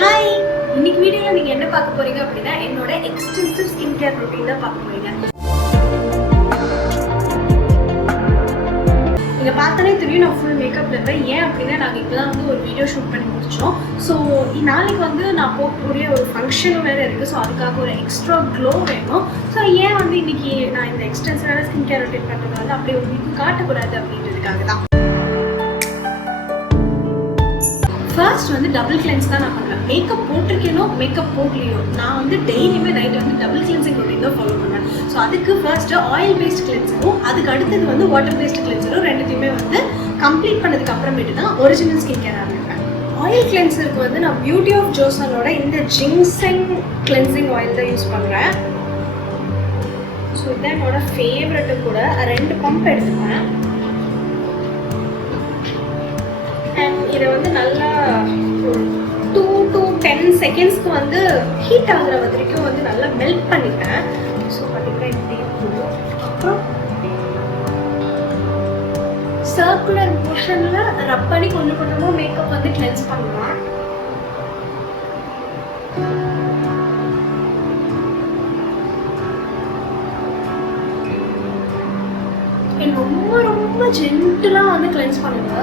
Hi, இன்னைக்கு வீடியோல நீங்க என்ன பார்க்க போறீங்க அப்படின்னா என்னோட எக்ஸ்டென்சிவ் ஸ்கின் கேர் ரொட்டீன் தான் பார்க்க போறீங்க. நீங்க பார்த்தாலே தெரியும் நான் ஃபுல் மேக்கப்ல இருப்பேன். ஏன் அப்படின்னா நாங்கள் இப்போதான் வந்து ஒரு வீடியோ ஷூட் பண்ணி முடிச்சோம். ஸோ நாளைக்கு வந்து நான் போகக்கூடிய ஒரு ஃபங்க்ஷனும் வேறு இருக்குது. ஸோ அதுக்காக ஒரு எக்ஸ்ட்ரா க்ளோ வேணும். ஸோ ஏன் வந்து இன்னைக்கு நான் இந்த எக்ஸ்டென்சிவான ஸ்கின் கேர் ரொட்டீன் பண்ணுறதுனால அப்படியே உங்களுக்கு காட்டக்கூடாது அப்படின்றதுக்காக தான். ஃபர்ஸ்ட் வந்து டபுள் கிளென்ஸ் தான் நான் பண்ணுவேன். மேக்கப் போட்டிருக்கேனோ மேக்கப் போடலையோ நான் வந்து டெய்லியுமே நைட் வந்து டபுள் கிளென்சிங் ரொட்டீன் தான் ஃபாலோ பண்ணுவேன். ஸோ அதுக்கு ஃபர்ஸ்ட் ஆயில் பேஸ்ட் கிளென்சரும் அதுக்கு அடுத்தது வந்து வாட்டர் பேஸ்ட் கிளென்சரும் ரெண்டுத்தையுமே வந்து கம்ப்ளீட் பண்ணதுக்கு அப்புறமேட்டு தான் ஒரிஜினல் ஸ்கின் கேர் ஆரம்பிப்பேன். ஆயில் கிளென்சருக்கு வந்து நான் பியூட்டி ஆஃப் ஜோசனோட இந்த ஜிங்செங் கிளென்சிங் ஆயில் தான் யூஸ் பண்ணுறேன். ஸோ இதான் என்னோட ஃபேவரெட்டு கூட. 2 பம்ப் எடுத்துப்பேன். அண்ட் இதை வந்து நல்லா ஒரு 2 to 10 செகண்ட்ஸ்க்கு வந்து ஹீட் ஆகுற வரைக்கும் வந்து நல்லா மெல்ட் பண்ணிட்டேன். ஸோ பார்த்தீங்கன்னா இப்படியே போதும். அப்புறம் சர்க்குலர் மோஷனில் ரப் பண்ணி கொஞ்சம் கொஞ்சமாக மேக்கப் வந்து கிளென்ஸ் பண்ணலாம். ரொம்ப ரொம்ப ஜென்டிலாக வந்து கிளென்ஸ் பண்ணுங்க.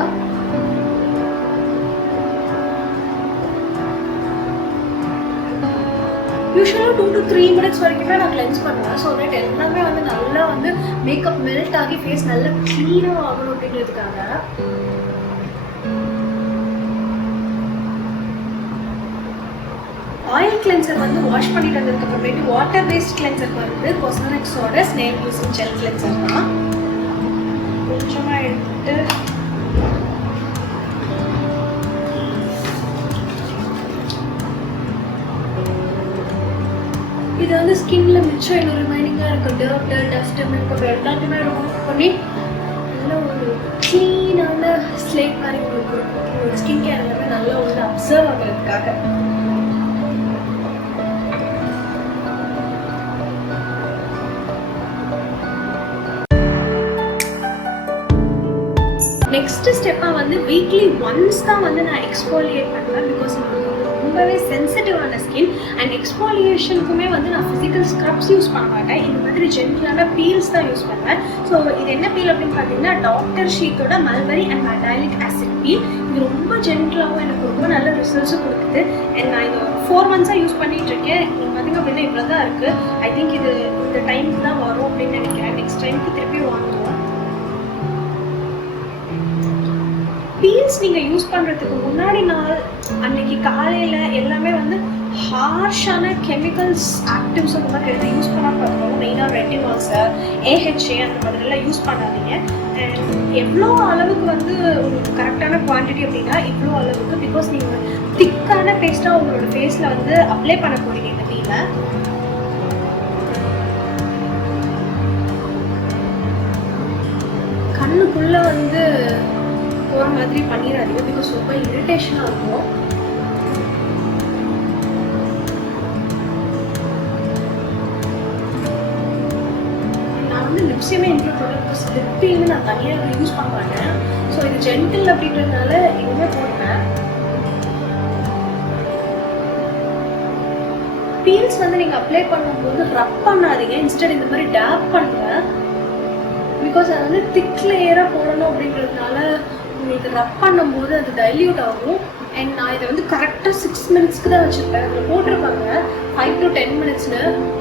யூஸ்வலாக 2 to 3 minutes வரைக்குமே நான் கிளென்ஸ் பண்ணுவேன். ஸோ தட் எல்லாமே வந்து நல்லா வந்து மேக்கப் மெல்ட் ஆகி ஃபேஸ் நல்லா க்ளீனாக ஆகணும் அப்படிங்கிறதுக்காக. ஆயில் கிளென்சர் வந்து வாஷ் பண்ணிட்டு வந்ததுக்கப்புறமேட்டு வாட்டர் பேஸ்ட் கிளென்சர் வந்து கொஸ்மெட்டிக்ஸோட ஸ்னேக் யூசிங் ஜெல் கிளென்சர் தான். கொஞ்சமாக எடுத்து இது வந்து ஸ்கின்ல மிச்சம் என்ன ரிமைனிங்காக இருக்கும் டர்ட் டஸ்ட் மேக்கப் எல்லாத்தையுமே ரிமூவ் பண்ணி நல்லா ஒரு க்ளீனான ஸ்லேட் மாதிரி உங்களுக்கு ஒரு ஸ்கின் கேர் எல்லாமே நல்லா வந்து அப்சர்வ் ஆகிறதுக்காக. நெக்ஸ்ட் ஸ்டெப்பாக வந்து வீக்லி ஒன்ஸ் தான் வந்து நான் எக்ஸ்ஃபோலியேட் பண்ணுவேன். பிகாஸ் ரொம்பவே சென்சிட்டிவான ஸ்கின். அண்ட் எக்ஸ்ஃபோலியேஷனுக்குமே வந்து நான் ஃபிசிக்கல் ஸ்க்ரப்ஸ் யூஸ் பண்ண மாட்டேன். இந்த மாதிரி ஜென்டிலான பீல்ஸ் தான் யூஸ் பண்ணுவேன். ஸோ இது என்ன பீல் அப்படின்னு பார்த்தீங்கன்னா டாக்டர் ஷீட்டோட mulberry and metallic acid peel. இது ரொம்ப ஜென்டிலாகவும் எனக்கு ரொம்ப நல்ல ரிசல்ட்ஸும் கொடுக்குது. அண்ட் நான் இதை 4 months யூஸ் பண்ணிட்டு இருக்கேன். நீங்கள் பார்த்தீங்க அப்படின்னா இவ்வளோ தான் இருக்குது. ஐ திங்க் இது இந்த டைமுக்கு தான் வரும் அப்படின்னு நினைக்கிறேன். நெக்ஸ்ட் டைமுக்கு திருப்பி வாங்குவோம். பீல்ஸ் நீங்கள் யூஸ் பண்ணுறதுக்கு முன்னாடி நாள் அன்னைக்கு காலையில் எல்லாமே வந்து ஹார்ஷான கெமிக்கல்ஸ் ஆக்டிவ்ஸ் அந்த மாதிரி எதுவும் யூஸ் பண்ணால் பார்த்துக்கோங்க. மெயினாக ரெட்டினால்ஸு AHA அந்த மாதிரிலாம் யூஸ் பண்ணாதீங்க. அண்ட் எவ்வளோ அளவுக்கு வந்து உங்களுக்கு கரெக்டான குவான்டிட்டி அப்படின்னா இவ்வளோ அளவுக்கு. பிகாஸ் நீங்கள் திக்கான பேஸ்ட்டாக உங்களோட ஃபேஸில் வந்து அப்ளை பண்ண போகிறீங்க இந்த பீலை. கண்ணுக்குள்ளே வந்து ஒரு மாதிரி பண்ணிடாதீங்க. பிகாஸ் ரொம்ப இரிட்டேஷனாக இருக்கும். நான் வந்து லிப்ஸையுமே இன்க்ளூட் பண்ணுறேன். பிகாஸ் லிப்பையுமே நான் தனியாக யூஸ் பண்ண மாட்டேன். ஸோ இது ஜென்டில் அப்படின்றதுனால எதுவுமே போட்டேன். பீல்ஸ் வந்து நீங்கள் அப்ளை பண்ணும்போது ரப் பண்ணாதீங்க. இன்ஸ்டெட் இந்த மாதிரி டேப் பண்ணுங்க. பிகாஸ் அது வந்து திக் லேயராக போடணும் அப்படின்றதுனால உங்களுக்கு ரப் பண்ணும்போது அது டைல்யூட் ஆகும். அண்ட் நான் இதை வந்து கரெக்டாக 6 minutesக்கு தான் வச்சுருப்பேன். அதில் போட்டிருப்பாங்க 5 to 10 minutesனு.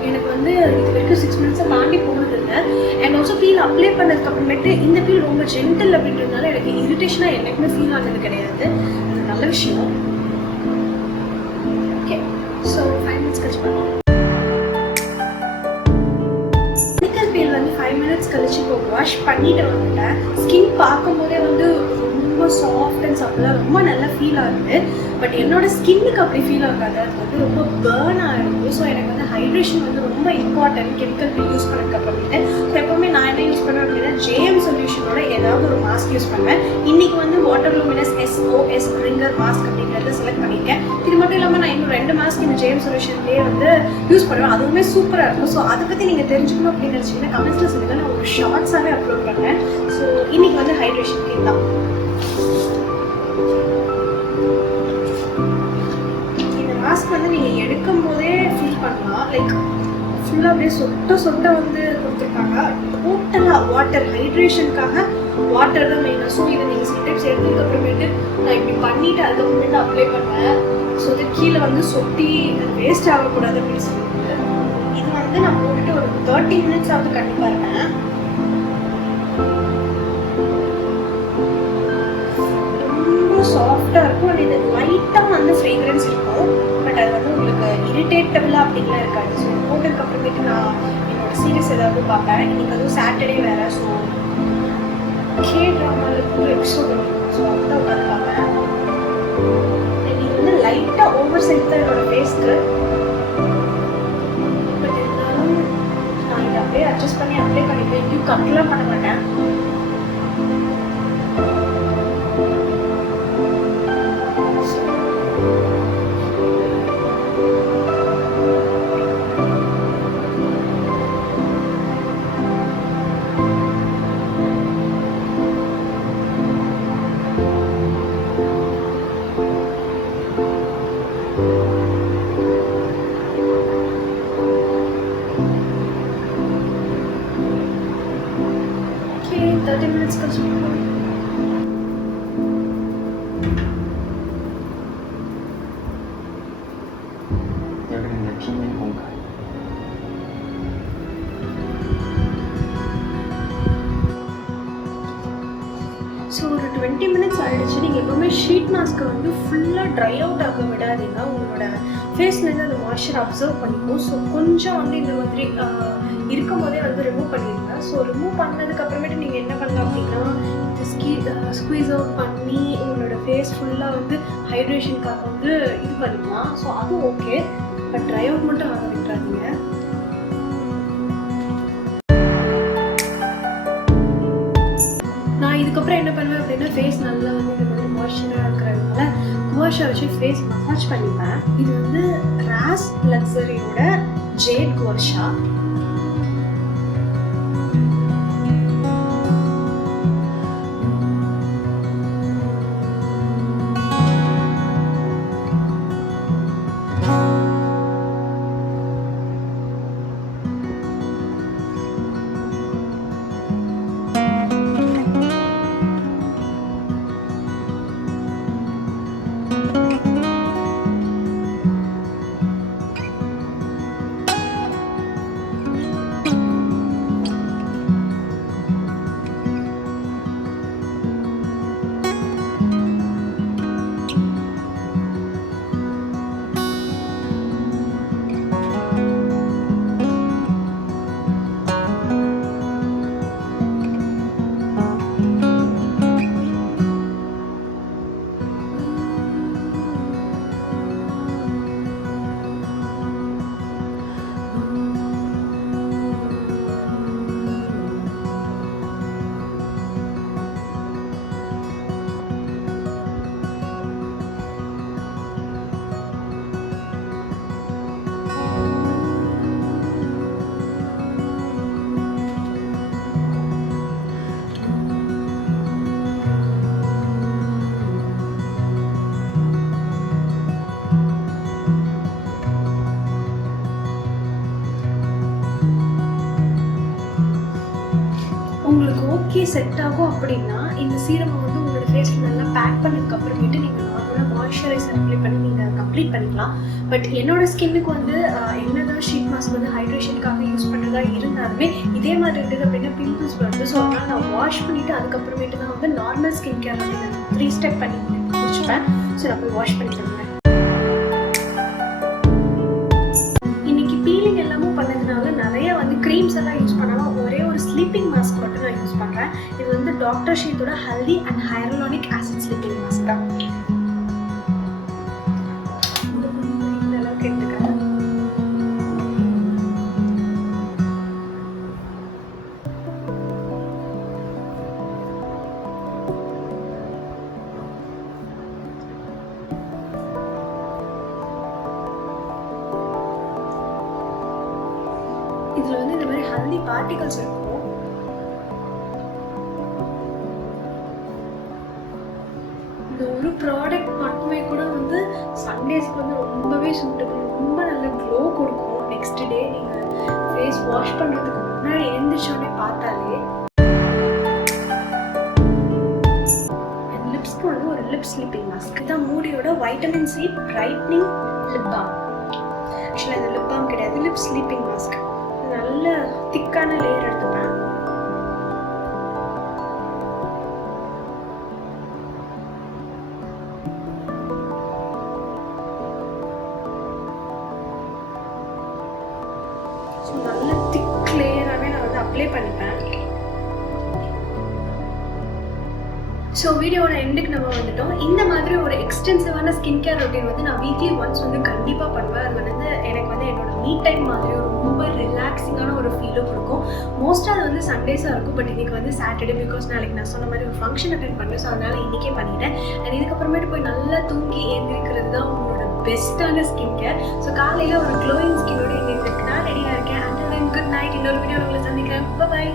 எனக்கு வந்து இது வரைக்கும் 6 minutes தாண்டி போனதில்லை. அண்ட் ஆல்சோ ஃபீல் அப்ளை பண்ணதுக்கு அப்புறமேட்டு இந்த ஃபீல் ரொம்ப ஜென்டில் அப்படின்றதுனால எனக்கு இரிட்டேஷனாக எனக்குமே ஃபீல் ஆனது கிடையாது. அது நல்ல விஷயம். ஓகே, ஸோ 5 minutes கழிச்சு பண்ணுவோம். வந்து 5 minutes கழிச்சு இப்போ வாஷ் பண்ணிட்டு வந்துட்டேன். ஸ்கின் பார்க்கும்போதே வந்து ரொம்ப சாஃப்ட் அண்ட் சப்பிளாக ரொம்ப நல்லா ஃபீல் ஆகுது. பட் என்னோட ஸ்கின்னுக்கு அப்படி ஃபீல் ஆகாது. அது வந்து ரொம்ப பேர்ன் ஆகிருக்கும். ஸோ எனக்கு வந்து ஹைட்ரேஷன் வந்து ரொம்ப இம்பார்ட்டன்ட் கெமிக்கல் யூஸ் பண்ணதுக்கு அப்புறமேட்டு. ஸோ எப்போவுமே நான் என்ன யூஸ் பண்ணுவேன் அப்படின்னா JM சொல்யூஷனோட ஏதாவது ஒரு மாஸ்க் யூஸ் பண்ணுவேன். இன்றைக்கி வந்து water luminous SOS ringer mask அப்படிங்கிறத செலக்ட் பண்ணியிருக்கேன். இது மட்டும் இல்லாமல் நான் இன்னும் 2 மாஸ்க் இந்த JM சொல்யூஷன்லேயே வந்து யூஸ் பண்ணுவேன். அதுவுமே சூப்பராக இருக்கும். ஸோ அதை பற்றி நீங்கள் தெரிஞ்சுக்கணும் அப்படின்னு நினச்சிங்கன்னா கமெண்ட்ஸில் சொல்லுங்கள். நான் ஒரு ஷார்ட்ஸாகவே அப்லோட் பண்ணுறேன். ஸோ இன்றைக்கி வந்து ஹைட்ரேஷன் கேக் தான். மாஸ்க் வந்து நீங்கள் எடுக்கும் போதே ஃபீல் பண்ணலாம். லைக் ஃபுல்லாக அப்படியே சொட்ட வந்து கொடுத்துருக்காங்க. டோட்டலாக வாட்டர் ஹைட்ரேஷனுக்காக வாட்டர் தான் மெயினாக. ஸோ இதை நீங்கள் சம்டைம்ஸ் எடுத்ததுக்கப்புறமேட்டு நான் இப்படி பண்ணிவிட்டு அதுக்கப்புறமேட்டு அப்ளை பண்ணுவேன். ஸோ இது கீழே வந்து சொட்டி வேஸ்ட் ஆகக்கூடாது அப்படின்னு சொல்லிட்டு இது வந்து நான் போட்டுட்டு ஒரு 30 minutes ஆகுது கண்டிப்பாக இருக்கேன். ரொம்ப சாஃப்டாக இருக்கும். அண்ட் இது லைட்டாக வந்து ஃப்ரேக்ரன்ஸ் இருக்கும். பட் அது வந்து உங்களுக்கு இரிட்டேட்டபிளாக அப்படின்லாம் இருக்காது. ஸோ போட்டதுக்கு அப்புறமேட்டு நான் என்னோட சீரியஸ் ஏதாவது பார்ப்பேன். இன்னைக்கு அதுவும் சாட்டர்டே வேறு. ஸோ ட்ராமாவுக்கு ஒரு எபிசோட் வரும். ஸோ அதுதான் உட்காந்து பார்ப்பேன். இது வந்து லைட்டாக ஓவர் சைட் தான் என்னோட ஃபேஸ்க்கு. பட் இருந்தாலும் நான் இதை அப்படியே அட்ஜஸ்ட் பண்ணி அப்ளை பண்ணிப்பேன். எங்கேயும் கண்ட்ரோலாக பண்ண மாட்டேன். Okay, 30 minutes கழிச்சு要跟你的批面公开。 ஸோ ஒரு 20 minutes ஆகிடுச்சு. நீங்கள் எப்போவுமே ஷீட் மாஸ்க்கை வந்து ஃபுல்லாக ட்ரை அவுட் ஆக விடாதீங்க. உங்களோட ஃபேஸ்லேருந்து அந்த மாய்ஸ்சர் அப்சர்வ் பண்ணிக்கும். ஸோ கொஞ்சம் வந்து இந்த மாதிரி இருக்கும் போதே வந்து ரிமூவ் பண்ணிடுங்க. ஸோ ரிமூவ் பண்ணதுக்கப்புறமேட்டு நீங்கள் என்ன பண்ணலாம் அப்படின்னா ஸ்குவீஸ் அவுட் பண்ணி உங்களோட ஃபேஸ் ஃபுல்லாக வந்து ஹைட்ரேஷனுக்காக வந்து இது பண்ணிக்கலாம். ஸோ அதுவும் ஓகே. பட் ட்ரை அவுட் மட்டும் ஆக விட்டுறாதீங்க. நான் இதுக்கப்புறம் என்ன பண்ணுவேன் அப்படின்னா ஃபேஸ் நல்லா வந்து இந்த மாதிரி மாய்ஸ்சராக இருக்கிறதுனால குவாஷா வச்சு ஃபேஸ் மசாஜ் பண்ணிப்பேன். இது வந்து ராஸ் லக்ஸரியோட ஜேட் குவாஷா. உங்களுக்கு ஓகே செட் ஆகும் அப்படின்னா இந்த சீரம் வந்து உங்களோட ஃபேஸில் நல்லா பேக் பண்ணதுக்கு அப்புறமேட்டு நீங்கள் நார்மலாக மாய்ஸ்சரைசர் அப்ளை பண்ணி நீங்கள் கம்ப்ளீட் பண்ணிக்கலாம். பட் என்னோட ஸ்கின்னுக்கு வந்து என்னதான் ஷீட் மாஸ்க் வந்து ஹைட்ரேஷனுக்காக யூஸ் பண்ணுறதா இருந்தாலுமே இதே மாதிரி இருந்தது அப்படின்னா பிம்பிள்ஸ் வருது. ஸோ அதனால் நான் வாஷ் பண்ணிவிட்டு அதுக்கப்புறமேட்டு தான் வந்து நார்மல் ஸ்கின் கேர் வந்து நான் 3 ஸ்டெப் பண்ணி முடிச்சுப்பேன். ஸோ நான் போய் வாஷ் பண்ணி தருவேன். இன்னைக்கு பீலிங் எல்லாமும் பண்ணதுனால நிறைய வந்து க்ரீம்ஸ் எல்லாம் யூஸ் பண்ணாமல் ஒரே ஒரு ஸ்லீப்பிங் மாஸ்க் மட்டும் நான் யூஸ் பண்ணுறேன். இது வந்து டாக்டர் ஷீத்தோட healthy and hyaluronic acid sleeping mask தான். இந்த அளவுக்கு எடுத்துக்கிறேன். இதில் வந்து இந்த மாதிரி ஹெல்தி பார்ட்டிகல்ஸ் இருக்கும். இந்த ஒரு ப்ராடக்ட் மட்டுமே கூட வந்து சண்டேஸ்க்கு வந்து ரொம்ப ரொம்பவே சூட்டபிள், ரொம்ப நல்ல க்ளோ கொடுக்கும். நெக்ஸ்ட் டே நீங்கள் ஃபேஸ் வாஷ் பண்ணுறதுக்கு முன்னாடி எழுந்திரிச்சோடனே பார்த்தாலே. அண்ட் லிப்ஸ்க்கு வந்து ஒரு லிப் ஸ்லீப்பிங் மாஸ்க். இதுதான் மூடியோட vitamin C brightening lip balm. ஆக்சுவலாக இது லிப் பாம் கிடையாது, லிப் ஸ்லீப்பிங் மாஸ்க். நல்ல திக்கான லேயர் எடுத்துப்பேன். ஸோ நல்ல திக் லேயராகவே நான் வந்து அப்ளை பண்ணிப்பேன். ஸோ வீடியோட எண்டுக்கு நம்ம வந்துட்டோம். இந்த மாதிரி ஒரு எக்ஸ்டென்சிவான ஸ்கின் கேர் ரொட்டீன் வந்து நான் வீக்லி ஒன்ஸ் வந்து கண்டிப்பாக பண்ணுவேன். அது வந்து எனக்கு வந்து என்னோட மீ டைம் மாதிரி ரொம்ப ரிலாக்ஸிங்கான ஒரு ஃபீலும் கொடுக்கும். மோஸ்ட்டாக அது வந்து சண்டேஸாக இருக்கும். பட் இன்றைக்கி வந்து சாட்டர்டே, பிகாஸ் நாளைக்கு நான் சொன்ன மாதிரி ஒரு ஃபங்க்ஷன் அட்டென்ட் பண்ணேன். ஸோ அதனால் இன்றைக்கே பண்ணிட்டேன். அண்ட் இதுக்கப்புறமேட்டு போய் நல்லா தூங்கி எழுந்திருக்கிறது தான் உங்களோட பெஸ்ட்டான ஸ்கின் கேர். ஸோ காலையில் ஒரு க்ளோயிங் ஸ்கின்னோட எழுந்திருக்கு நான் ரெடியாக இருக்கேன். And then good night. இன்னொரு வீடியோ உங்களை சந்திக்கிறேன். பாய்.